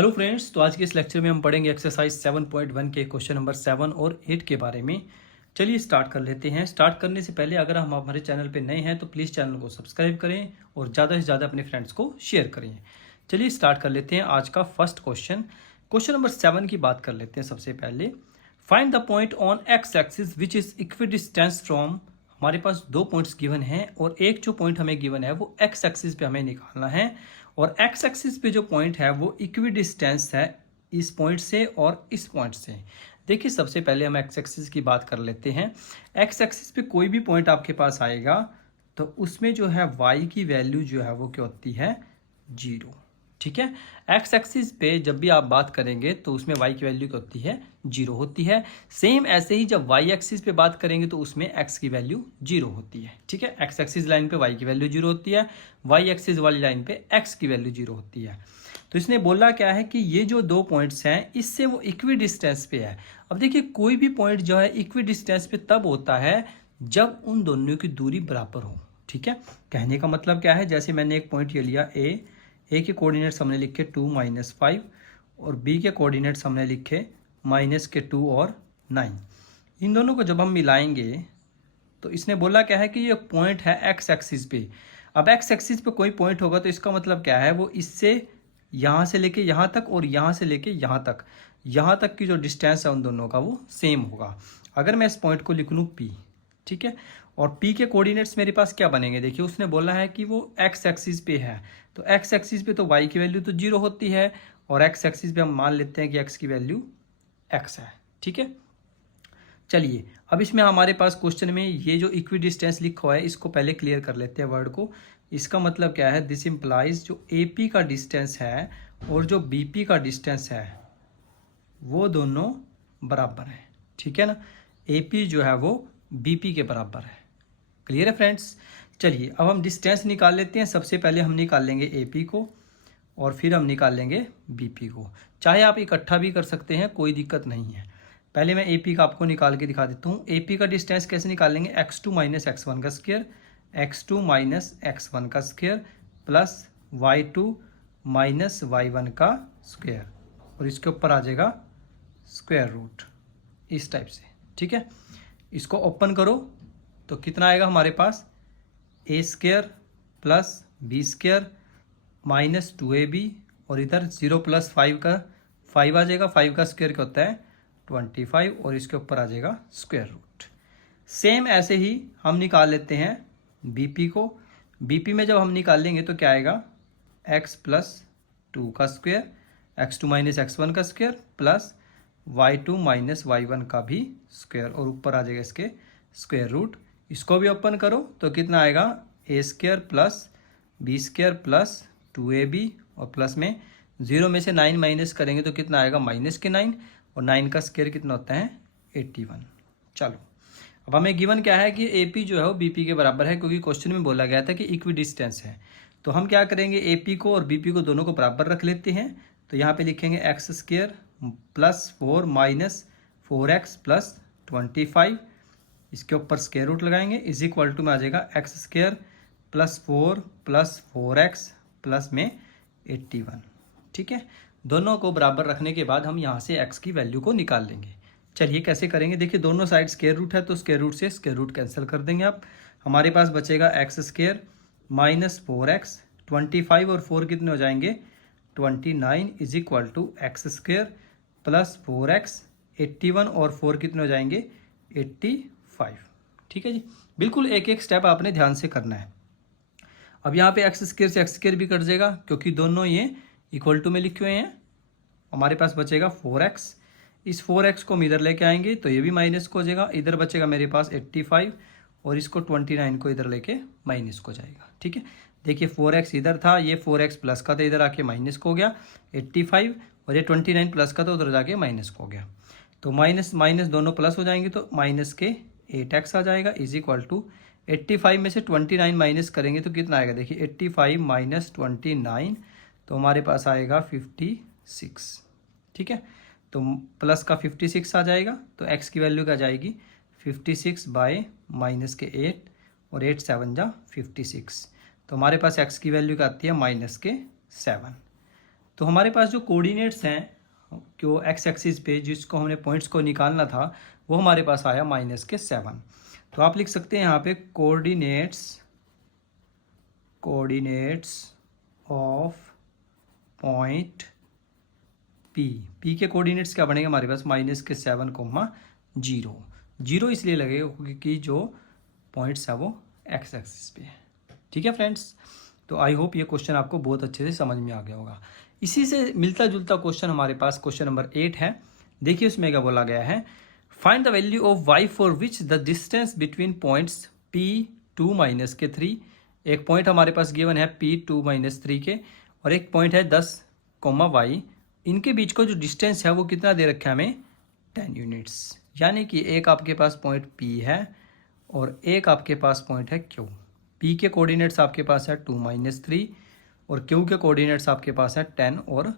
Hello friends, तो आज के इस लेक्चर में हम पढ़ेंगे एक्सरसाइज 7.1 के क्वेश्चन नंबर 7 और 8 के बारे में। चलिए स्टार्ट कर लेते हैं। स्टार्ट करने से पहले अगर हम हमारे चैनल पे नए हैं तो प्लीज़ चैनल को सब्सक्राइब करें और ज़्यादा से ज़्यादा अपने फ्रेंड्स को शेयर करें। चलिए स्टार्ट कर लेते हैं आज का फर्स्ट क्वेश्चन। क्वेश्चन नंबर 7 की बात कर लेते हैं। सबसे पहले find the point on x axis which is equidistance from. हमारे पास दो पॉइंट्स गिवन हैं और एक जो पॉइंट हमें गिवन है वो एक्स एक्सिस पे हमें निकालना है और एक्स एक्सिस पे जो पॉइंट है वो इक्विडिस्टेंस है इस पॉइंट से और इस पॉइंट से। देखिए सबसे पहले हम एक्स एक्सिस की बात कर लेते हैं। एक्स एक्सिस पे कोई भी पॉइंट आपके पास आएगा तो उसमें जो है वाई की वैल्यू जो है वो क्या होती है, 0। ठीक है, एक्स एक्सिस पे जब भी आप बात करेंगे तो उसमें वाई की वैल्यू क्या होती है, 0 होती है। सेम ऐसे ही जब वाई एक्सिस पे बात करेंगे तो उसमें एक्स की वैल्यू 0 होती है। ठीक है, एक्स एक्सिस लाइन पे वाई की वैल्यू 0 होती है, वाई एक्सिस वाली लाइन पे एक्स की वैल्यू 0 होती है। तो इसने बोला क्या है कि ये जो दो पॉइंट्स हैं इससे वो इक्वी डिस्टेंस पे है। अब देखिए कोई भी पॉइंट जो है इक्वी डिस्टेंस पे तब होता है जब उन दोनों की दूरी बराबर हो। ठीक है, कहने का मतलब क्या है, जैसे मैंने एक पॉइंट ये लिया ए के कोऑर्डिनेट्स हमने लिखे 2 - 5 और बी के कोऑर्डिनेट्स हमने लिखे -2 और 9। इन दोनों को जब हम मिलाएंगे तो इसने बोला क्या है कि ये पॉइंट है एक्स एक्सिस पे। अब एक्स एक्सिस पे कोई पॉइंट होगा तो इसका मतलब क्या है, वो इससे यहाँ से लेके यहाँ तक और यहाँ से लेके यहाँ तक की जो डिस्टेंस है उन दोनों का वो सेम होगा। अगर मैं इस पॉइंट को लिख लूँ पी, ठीक है, और पी के कोऑर्डिनेट्स मेरे पास क्या बनेंगे, देखिए उसने बोला है कि वो एक्स एक्सिस पे है तो एक्स एक्सिस पे तो वाई की वैल्यू तो 0 होती है और एक्स एक्सिस पे हम मान लेते हैं कि एक्स की वैल्यू एक्स है। ठीक है, चलिए अब इसमें हमारे पास क्वेश्चन में ये जो इक्वी डिस्टेंस लिखा हुआ है इसको पहले क्लियर कर लेते हैं वर्ड को। इसका मतलब क्या है, दिस इम्प्लाइज जो ए पी का डिस्टेंस है और जो बी पी का डिस्टेंस है वो दोनों बराबर हैं। ठीक है ना, ए पी जो है वो बी पी के बराबर है। क्लियर है फ्रेंड्स। चलिए अब हम डिस्टेंस निकाल लेते हैं। सबसे पहले हम निकाल लेंगे ए पी को और फिर हम निकाल लेंगे बी पी को। चाहे आप इकट्ठा भी कर सकते हैं, कोई दिक्कत नहीं है। पहले मैं ए पी का आपको निकाल के दिखा देता हूँ। ए पी का डिस्टेंस कैसे निकालेंगे, x2 - x1 का स्क्वायर, x2 - x1 का स्क्वायर प्लस y2 - y1 का स्क्वायर और इसके ऊपर आ जाएगा स्क्वायर रूट, इस टाइप से। ठीक है, इसको ओपन करो तो कितना आएगा हमारे पास, A square plus B square -2ab और इधर 0 + 5 का 5 आ जाएगा। 5 का स्क्वायर क्या होता है, 25 और इसके ऊपर आ जाएगा स्क्वायर रूट। सेम ऐसे ही हम निकाल लेते हैं बीपी को। बीपी में जब हम निकाल लेंगे तो क्या आएगा, x + 2 का स्क्वायर, x2 - x1 का स्क्वायर प्लस y2 - y1 का भी स्क्वायर और ऊपर आ जाएगा इसके स्क्वायर रूट। इसको भी ओपन करो तो कितना आएगा, A square plus B square plus 2ab और प्लस में 0 में से 9 माइनस करेंगे तो कितना आएगा, -9 और 9 का स्क्वायर कितना होता है, 81। चलो अब हमें गिवन क्या है कि ए पी जो है वो बी पी के बराबर है, क्योंकि क्वेश्चन में बोला गया था कि इक्वी डिस्टेंस है। तो हम क्या करेंगे, ए पी को और बी पी को दोनों को बराबर रख लेते हैं। तो यहाँ पे लिखेंगे x square plus 4 - 4x plus 25, इसके ऊपर स्क्वायर रूट लगाएंगे, इज इक्वल टू में आ जाएगा x square plus 4 plus 4x plus में 81। ठीक है, दोनों को बराबर रखने के बाद हम यहाँ से x की वैल्यू को निकाल लेंगे। चलिए कैसे करेंगे, देखिए दोनों साइड स्क्वायर रूट है तो स्क्वायर रूट से स्क्वायर रूट कैंसिल कर देंगे आप। हमारे पास बचेगा x स्क्वायर -4x, 25 और 4 कितने हो जाएंगे, 29 is equal to x square plus 4x, 81 और 4 कितने हो जाएंगे, 85। ठीक है जी, बिल्कुल एक एक स्टेप आपने ध्यान से करना है। अब यहाँ पे एक्स स्क्वायर से एक्स स्क्वायर भी कट जाएगा क्योंकि दोनों ये इक्वल टू में लिखे हुए हैं। हमारे पास बचेगा 4x, इस 4x को हम इधर लेके आएंगे तो ये भी माइनस को हो जाएगा। इधर बचेगा मेरे पास 85 और इसको 29 को इधर लेके माइनस को जाएगा। ठीक है, देखिए 4x इधर था, ये 4x प्लस का था, इधर आके माइनस को हो गया 85 और ये 29 प्लस का था, उधर जाके माइनस को हो गया। तो माइनस माइनस दोनों प्लस हो जाएंगे तो माइनस के 8x आ जाएगा इज इक्वल टू 85 में से 29 माइनस करेंगे तो कितना आएगा, देखिए 85 - 29 तो हमारे पास आएगा 56। ठीक है, तो प्लस का 56 आ जाएगा तो x की वैल्यू क्या जाएगी, 56 बाय माइनस के 8 और 8 7 जा 56। तो हमारे पास x की वैल्यू क्या आती है, -7। तो हमारे पास जो कोऑर्डिनेट्स हैं जो एक्स एक्सिस पे जिसको हमने पॉइंट्स को निकालना था वो हमारे पास आया -7। तो आप लिख सकते हैं यहाँ पे कोऑर्डिनेट्स ऑफ पॉइंट पी के कोऑर्डिनेट्स क्या बनेंगे हमारे पास -7, 0 इसलिए लगेगा क्योंकि जो पॉइंट्स है वो एक्स एक्सिस पे है। ठीक है फ्रेंड्स, तो आई होप ये क्वेश्चन आपको बहुत अच्छे से समझ में आ गया होगा। इसी से मिलता जुलता क्वेश्चन हमारे पास क्वेश्चन नंबर 8 है। देखिए उसमें क्या बोला गया है, find the value of y for which the distance between points P2 - के 3। एक पॉइंट हमारे पास गिवन है P2 - 3 के और एक पॉइंट है 10, y। इनके बीच का जो डिस्टेंस है वो कितना दे रखा है हमें 10 यूनिट्स। यानी कि एक आपके पास पॉइंट P है और एक आपके पास पॉइंट है Q। P के कोऑर्डिनेट्स आपके पास है 2 - 3 और Q के कोऑर्डिनेट्स आपके पास है 10 और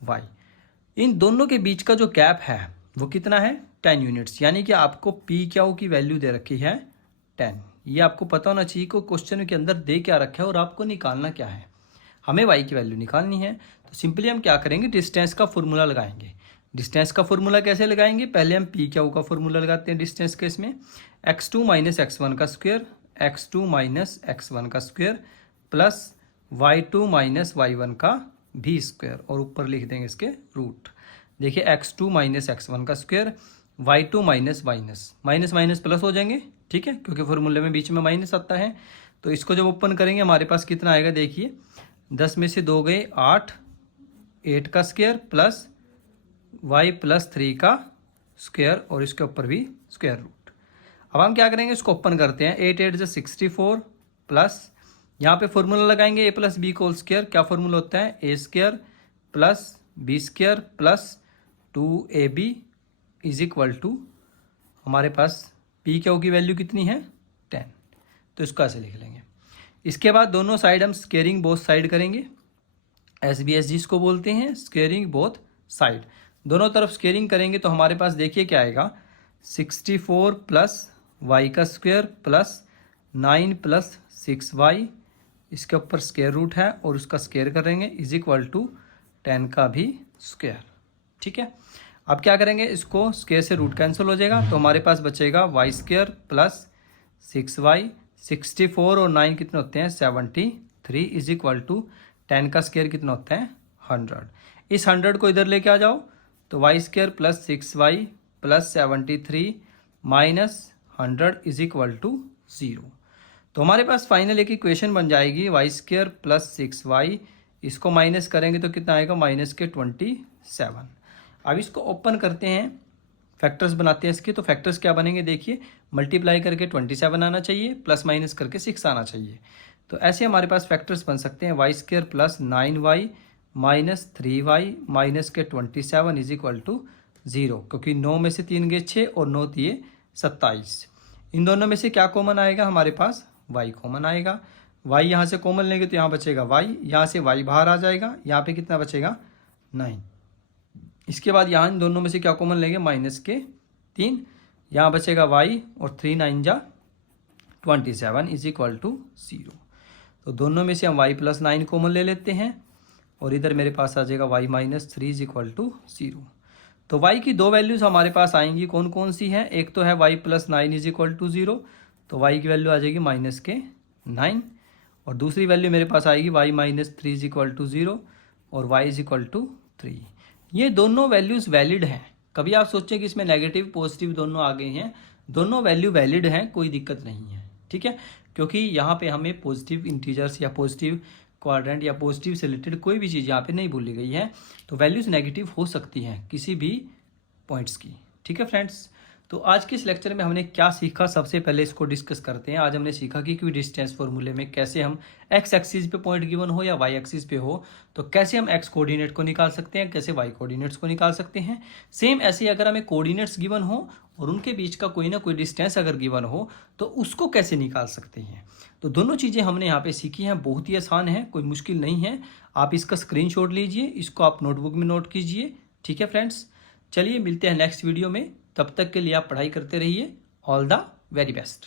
y। इन दोनों के बीच का जो गैप है वो कितना है 10 यूनिट्स। यानी कि आपको PQ की वैल्यू दे रखी है 10। ये आपको पता होना चाहिए कि क्वेश्चन के अंदर दे क्या रखा है और आपको निकालना क्या है। हमें y की वैल्यू निकालनी है तो सिंपली हम क्या करेंगे, डिस्टेंस का फॉर्मूला लगाएंगे। डिस्टेंस का फॉर्मूला कैसे लगाएंगे, पहले हम PQ का फॉर्मूला लगाते हैं डिस्टेंस के इसमें, x2 - x1 का स्क्वायर, x2 - x1 का स्क्वायर प्लस y2 - y1 का भी स्क्वायर और ऊपर लिख देंगे इसके रूट। देखिए x2 - x1 का स्क्वायर, y2 माइनस प्लस हो जाएंगे, ठीक है, क्योंकि फॉर्मूले में बीच में माइनस आता है। तो इसको जब ओपन करेंगे हमारे पास कितना आएगा, देखिए 10 में से 2 गए 8 का स्क्वायर प्लस y + 3 का स्क्वायर और इसके ऊपर भी स्क्वायर रूट। अब हम क्या करेंगे, इसको ओपन करते हैं, 8 8 64 प्लस यहाँ पे फॉर्मूला लगाएंगे a + b होल स्क्वायर। क्या फॉर्मूला होता है, a² + b² प्लस 2ab = हमारे पास PQ की वैल्यू कितनी है 10। तो इसको ऐसे लिख लेंगे। इसके बाद दोनों साइड हम स्क्वेयरिंग बोथ साइड करेंगे, SBS जिसको बोलते हैं स्क्वेयरिंग बोथ साइड। दोनों तरफ स्क्वेयरिंग करेंगे तो हमारे पास देखिए क्या आएगा, 64 + y का स्क्वायर प्लस 9 + 6y, इसके ऊपर स्क्वायर रूट है और उसका स्क्वायर करेंगे = 10 का भी स्क्वायर। ठीक है, अब क्या करेंगे, इसको स्क्वायर से रूट कैंसिल हो जाएगा तो हमारे पास बचेगा y² + 6y। 64 और 9 कितने होते हैं 73 = 10 का स्क्वायर कितना होता है 100। इस 100 को इधर लेके आ जाओ तो y² + 6y + 73 - 100 = 0। तो हमारे पास फाइनल एक इक्वेशन बन जाएगी y² + 6y, इसको माइनस करेंगे तो कितना आएगा -27। अब इसको ओपन करते हैं, फैक्टर्स बनाते हैं इसके। तो फैक्टर्स क्या बनेंगे, देखिए मल्टीप्लाई करके 27 आना चाहिए, प्लस माइनस करके 6 आना चाहिए। तो ऐसे हमारे पास फैक्टर्स बन सकते हैं, y² + 9y - 3y - 27 = 0, क्योंकि 9 में से 3 गए 6 और 9 दिए 27। इन दोनों में से क्या कॉमन आएगा, हमारे पास y कॉमन आएगा। y यहाँ से कॉमन लेंगे तो यहाँ बचेगा y, यहाँ से y बाहर आ जाएगा, यहाँ पे कितना बचेगा 9। इसके बाद यहाँ इन दोनों में से क्या कॉमन लेंगे, -3, यहाँ बचेगा y और 3 9 जा 27 = 0। तो दोनों में से हम y + 9 कॉमन ले लेते हैं और इधर मेरे पास आ जाएगा y - 3 = 0। तो y की दो वैल्यूज हमारे पास आएंगी, कौन कौन सी हैं, एक तो है y + 9 = 0, तो y की वैल्यू आ जाएगी -9 और दूसरी वैल्यू मेरे पास आएगी y - 3 = 0 और y = 3। ये दोनों वैल्यूज़ वैलिड हैं। कभी आप सोचें कि इसमें नेगेटिव पॉजिटिव दोनों आ गए हैं, दोनों वैल्यू वैलिड हैं, कोई दिक्कत नहीं है। ठीक है, क्योंकि यहाँ पे हमें पॉजिटिव इंटीजर्स या पॉजिटिव क्वाड्रेंट या पॉजिटिव से रिलेटेड कोई भी चीज़ यहाँ पे नहीं बोली गई है। तो वैल्यूज़ नेगेटिव हो सकती हैं किसी भी पॉइंट्स की। ठीक है फ्रेंड्स, तो आज के इस लेक्चर में हमने क्या सीखा, सबसे पहले इसको डिस्कस करते हैं। आज हमने सीखा कि इक्वी डिस्टेंस फॉर्मूले में कैसे हम एक्स एक्सिस पे पॉइंट गिवन हो या वाई एक्सिस पे हो तो कैसे हम एक्स कोऑर्डिनेट को निकाल सकते हैं, कैसे वाई कोऑर्डिनेट्स को निकाल सकते हैं। सेम ऐसे अगर हमें कोऑर्डिनेट्स गिवन हो और उनके बीच का कोई ना कोई डिस्टेंस अगर गिवन हो तो उसको कैसे निकाल सकते हैं। तो दोनों चीज़ें हमने यहाँ पे सीखी हैं, बहुत ही आसान है, कोई मुश्किल नहीं है। आप इसका स्क्रीनशॉट लीजिए, इसको आप नोटबुक में नोट कीजिए। ठीक है फ्रेंड्स, चलिए मिलते हैं नेक्स्ट वीडियो में, तब तक के लिए आप पढ़ाई करते रहिए। All the very best.